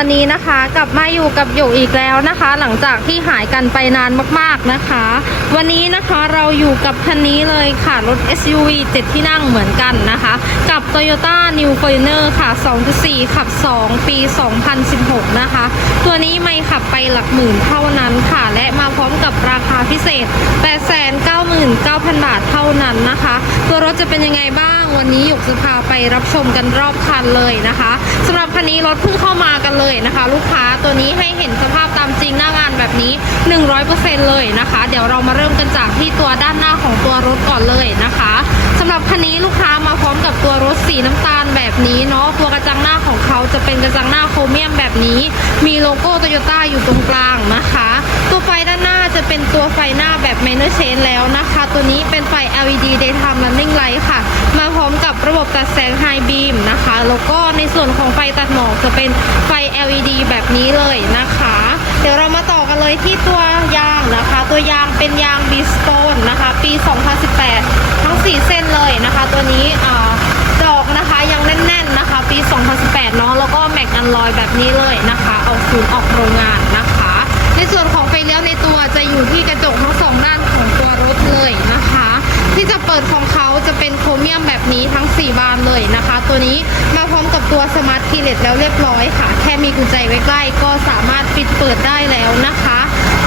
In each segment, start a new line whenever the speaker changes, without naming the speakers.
วันนี้นะคะ กลับมาอยู่กับหยกอีกแล้วนะคะ หลังจากที่หายกันไปนานมากๆนะคะ วันนี้นะคะเราอยู่กับคันนี้เลยค่ะ รถ SUV 7 ที่นั่งเหมือนกันนะคะ กับ Toyota New Fortuner ค่ะ 2.4 ขับ 2 ปี 2016 นะคะ ตัวนี้ไม่ขับไปหลักหมื่นเท่านั้นค่ะ และมาพร้อมกับราคาพิเศษ 899,000 บาทเท่านั้นนะคะ ตัวรถจะเป็นยังไงบ้าง วันนี้หยกจะพาไปรับชมกันรอบคันเลยนะคะสำหรับคันนี้รถเพิ่งเข้ามากันเลยนะคะ ลูกค้าตัวนี้ให้เห็นสภาพตามจริงหน้างานแบบนี้ 100%เลยนะคะ เดี๋ยวเรามาเริ่มกันจากที่ตัวด้านหน้าของตัวรถก่อนเลยนะคะสำหรับคันนี้ลูกค้ามาพร้อมกับตัวรถสีน้ำตาลแบบนี้เนาะตัวกระจังหน้าของเขาจะเป็นกระจังหน้าโครเมียมแบบนี้ มีโลโก้โตโยต้าอยู่ตรงกลางนะคะ ตัวไฟด้านหน้า จะเป็นตัวไฟหน้าแบบ Minor Change แล้วนะคะ ตัวนี้เป็นไฟ LED Daytime Running Light ค่ะ มาพร้อมกับระบบตัดแสง High Beam นะคะ แล้วก็ในส่วนของไฟตัดหมอกจะเป็นไฟ LED แบบนี้เลยนะคะ เดี๋ยวเรามาต่อกันเลยที่ตัวยางนะคะ ตัวยางเป็นยาง b i s t o n e นะคะ ปี 2018 ทั้ง 4 เส้นเลยนะคะ ตัวนี้อ่าดอกนะคะยังแน่นๆนะคะ ปี 2018เนาะแล้วก็แม็กอันลอยแบบนี้เลยนะคะออกศูนย์ออกโรงงานนะคะ ในส่วนของไฟเลี้ยวในตัว จะอยู่ที่กระจกทั้งสองด้านของตัวรถเลยนะคะ ที่จะเปิดของเขาจะเป็นโครเมียมแบบนี้ทั้ง 4 บานเลยนะคะ ตัวนี้มาพร้อมกับตัวสมาร์ทคีเลสแล้วเรียบร้อยค่ะ แค่มีกุญแจไว้ใกล้ก็สามารถปิดเปิดได้แล้วนะคะ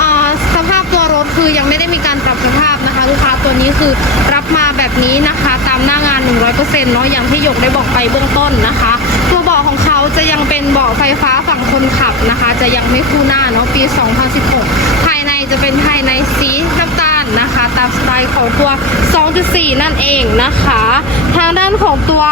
อ่าสภาพตัวรถ คือยังไม่ได้มีการปรับสภาพนะคะ ลูกค้าตัวนี้คือรับมาแบบนี้นะคะ ตามหน้างาน 100%เนาะอย่างที่หยกได้บอกไปเบื้องต้นนะคะ ตัวเบาะของเขาจะยังเป็นเบาะไฟฟ้าฝั่งคนขับนะคะ จะยังไม่คู่หน้าเนาะปี 2016 ภายในจะเป็นภายในสีน้ำตาลนะคะ ตามสไตล์ของตัว 2.4 นั่นเองนะคะ ทางด้านของตัว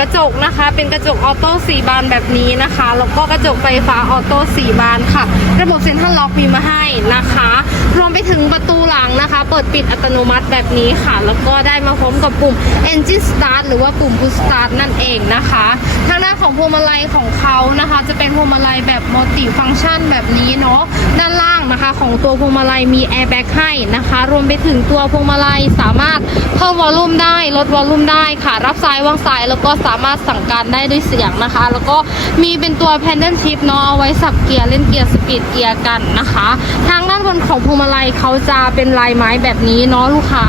กระจกนะคะ เป็นกระจกออโต้สีบานแบบนี้นะคะแล้วก็กระจกไฟฟ้าออโต้สีบานค่ะ ระบบเซ็นทรัลล็อกมีมาให้นะคะ รวมไปถึงประตูหลังนะคะ เปิดปิดอัตโนมัติแบบนี้ค่ะ แล้วก็ได้มาพร้อมกับปุ่ม Engine Start หรือว่าปุ่ม Push Start นั่นเองนะคะทางด้านของพวงมาลัยของเขานะคะ จะเป็นพวงมาลัยแบบมัลติฟัง c t ชันแบบนี้เนาะด้านล่างนะคะของตัวพวงมาลัยมีแอร์แบ็กให้นะคะ รวมไปถึงตัวพวงมาลัยสามารถเพิ่มวอลลุ่มได้ลดวอลลุ่มได้ค่ะ รับซ้ายวางซ้ายแล้วก็สามารถสั่งการได้ด้วยเสียงนะคะ แล้วก็มีเป็นตัวแพนเดิลชิพเนาะเอาไว้สับเกียร์เล่นเกียร์สปีดเกียร์กันนะคะ ทางด้านบนของพวงมาลัยเขาจะเป็นลายไม้แบบนี้เนาะลูกค้า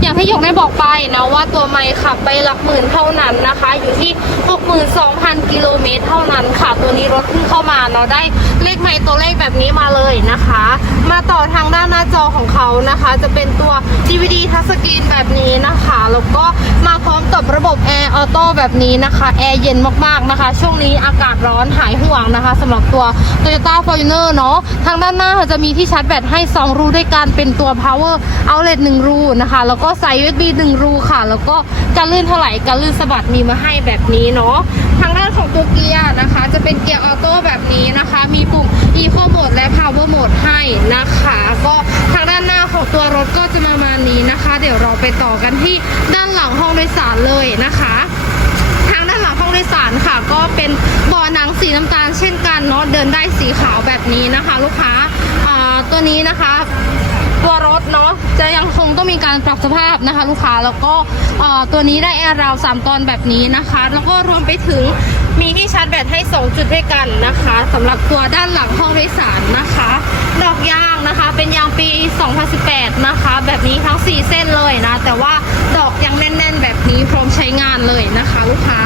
อย่างที่หยกได้บอกไปนะว่าตัวไมค์ขับไปหลักหมื่นเท่านั้นนะคะ อยู่ที่ 62,000 กิโลเมตรเท่านั้นค่ะ ตัวนี้รถเพิ่งเข้ามาเนาะได้เลขไมค์ตัวเลขแบบนี้มาเลยนะคะ มาต่อทางด้านหน้าจอของเขานะคะ จะเป็นตัว DVD ทัชสกรีนแบบนี้นะคะ แล้วก็มาพร้อมกับระบบแอร์ออโต้แบบนี้นะคะแอร์เย็นมากๆนะคะ ช่วงนี้อากาศร้อนหายห่วงนะคะสำหรับตัว Toyota Fortuner เนาะทางด้านหน้าจะมีที่ชาร์จแบตให้ 2 รูด้วยกันเป็นตัว power outlet 1 รูนะคะ แล้วก็ใส่ USB 1 รูค่ะ แล้วก็การลื่นเท่าไหร่การลื่นสะบัดมีมาให้แบบนี้เนาะทางด้านของตัวเกียร์นะคะ จะเป็นเกียร์ออโต้แบบนี้นะคะ มีปุ่ม eco mode และ power mode ให้นะคะ ก็ ตัวรถก็จะมามาณนี้นะคะ เดี๋ยวเราไปต่อกันที่ด้านหลังห้องโดยสารเลยนะคะ ทางด้านหลังห้องโดยสารค่ะ ก็เป็นเบาะหนังสีน้ำตาลเช่นกันเนาะเดินได้สีขาวแบบนี้นะคะ ลูกค้าตัวนี้นะคะตัวรถเนาะจะยังคงต้องมีการปรับสภาพนะคะ ลูกค้าแล้วก็ตัวนี้ได้แอร์ราวสามตอนแบบนี้นะคะ แล้วก็รวมไปถึง มีที่ชาร์จแบตให้ 2 จุดด้วยกันนะคะสำหรับตัวด้านหลังห้องโดยสารนะคะดอกยางนะคะ เป็นยางปี 2018 นะคะ แบบนี้ทั้ง 4 เส้นเลยนะ แต่ว่าดอกยังแน่น ๆ แบบนี้พร้อมใช้งานเลยนะคะลูกค้า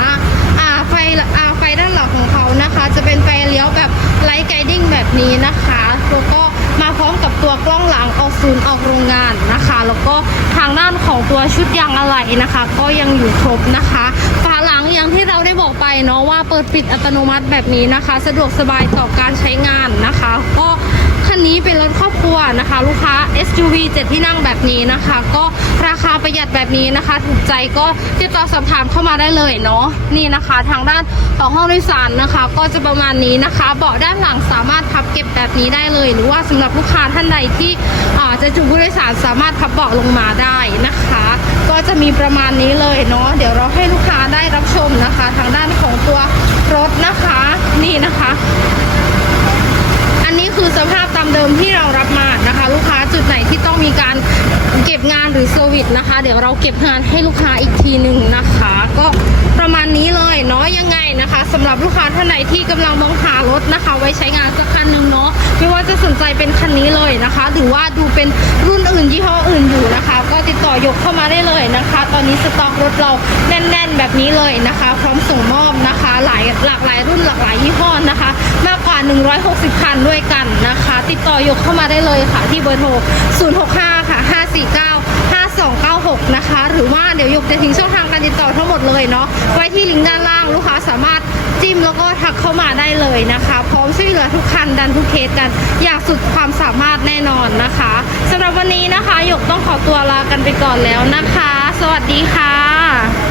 อ่าไฟอ่าไฟด้านหลังของเขานะคะ จะเป็นไฟเลี้ยวแบบไลท์ไกดิ้งแบบนี้นะคะ แล้วก็ทางด้านของตัวชุดยางอะไหล่นะคะ ก็ยังอยู่ครบนะคะฝาหลังอย่างที่เราได้บอกไปเนาะว่าเปิดปิดอัตโนมัติแบบนี้นะคะ สะดวกสบายต่อการใช้งานนะคะก็ ครอบครัวนะคะ ลูกค้า SUV 7 ที่นั่งแบบนี้นะคะ ก็ราคาประหยัดแบบนี้นะคะ ถูกใจก็ติดต่อสอบถามเข้ามาได้เลยเนาะนี่นะคะ ทางด้านของห้องโดยสารนะคะ ก็จะประมาณนี้นะคะเบาะด้านหลังสามารถพับเก็บแบบนี้ได้เลย หรือว่าสำหรับลูกค้าท่านใดที่อาจะจุผู้โดยสารสามารถพับเบาะลงมาได้นะคะ ก็จะมีประมาณนี้เลยเนาะเดี๋ยวเราให้ลูกค้าได้รับ 30 นะคะ เดี๋ยวเราเก็บงานให้ลูกค้าอีกทีหนึ่งนะคะ ก็ประมาณนี้เลยเนาะยังไงนะคะสำหรับลูกค้าท่านไหนที่กำลังมองหารถนะคะ ไว้ใช้งานสักคันหนึ่งเนาะไม่ว่าจะสนใจเป็นคันนี้เลยนะคะ หรือว่าดูเป็นรุ่นอื่นยี่ห้ออื่นอยู่นะคะ ก็ติดต่อยกเข้ามาได้เลยนะคะ ตอนนี้สต็อกรถเราแน่น ๆ แบบนี้เลยนะคะ พร้อมส่งมอบนะคะ หลายหลากหลายรุ่นหลากหลายยี่ห้อนะคะ มากกว่า 160 คันด้วยกันนะคะ ติดต่อยกเข้ามาได้เลยค่ะที่เบอร์โทร 065 ค่ะ 549 296 นะคะ หรือว่าเดี๋ยวยกจะทิ้งช่องทางการติดต่อทั้งหมดเลยเนาะไว้ที่ลิงก์ด้านล่างลูกค้าสามารถจิ้มแล้วก็ทักเข้ามาได้เลยนะคะ พร้อมช่วยเหลือทุกคันดันทุกเคสกัน อย่างสุดความสามารถแน่นอนนะคะสำหรับวันนี้นะคะหยกต้องขอตัวลากันไปก่อนแล้วนะคะ สวัสดีค่ะ